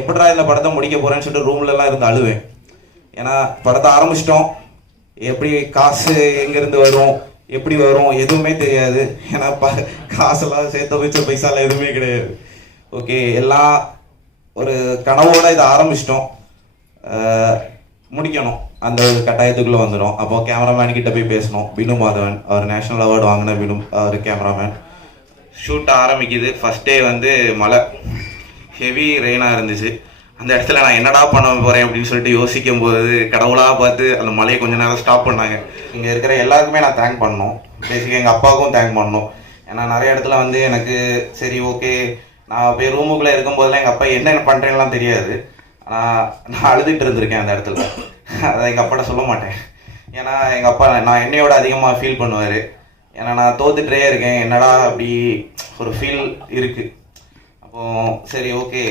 எப்படா இந்த படத்தை முடிக்க போகிறேன்னு சொல்லிட்டு ரூம்லலாம் இருந்து அழுவேன். ஏன்னா படத்தை ஆரம்பிச்சிட்டோம், எப்படி காசு எங்கேருந்து வரும் எப்படி வரும் எதுவுமே தெரியாது. ஏன்னா காசெல்லாம் சேர்த்து வச்ச பைசாலாம் எதுவுமே கிடையாது. ஓகே, எல்லாம் ஒரு கனவோடு இதை ஆரம்பிச்சிட்டோம், முடிக்கணும் அந்த ஒரு கட்டாயத்துக்குள்ளே வந்துடும். அப்போ கேமராமேன் கிட்ட போய் பேசணும். பினு மாதவன், அவர் நேஷ்னல் அவார்டு வாங்கின பினு, அவர் கேமராமேன். ஷூட் ஆரம்பிக்குது. ஃபஸ்ட் டே வந்து மழை, ஹெவி ரெயினாக இருந்துச்சு. அந்த இடத்துல நான் என்னடா பண்ண போகிறேன் அப்படின்னு சொல்லிட்டு யோசிக்கும் போது கடவுளாக பார்த்து அந்த மலையை கொஞ்சம் நேரம் ஸ்டாப் பண்ணாங்க. இங்கே இருக்கிற எல்லாருக்குமே நான் தேங்க் பண்ணணும். பேசிக்காக எங்கள் அப்பாவுக்கும் தேங்க் பண்ணணும். ஏன்னா நிறைய இடத்துல வந்து எனக்கு சரி ஓகே, நான் போய் ரூமுக்குள்ளே இருக்கும்போதெல்லாம் எங்கள் அப்பா என்ன பண்ணுறேன்லாம் தெரியாது. ஆனால் நான் அழுதுகிட்டு இருந்திருக்கேன் அந்த இடத்துல. அதை எங்கள் அப்பாட்ட சொல்ல மாட்டேன். ஏன்னா எங்கள் அப்பா நான் என்னையோட அதிகமாக ஃபீல் பண்ணுவார். ஏன்னா நான் தோத்துட்டே இருக்கேன், என்னடா அப்படி ஒரு ஃபீல் இருக்குது. அப்போது சரி ஓகே,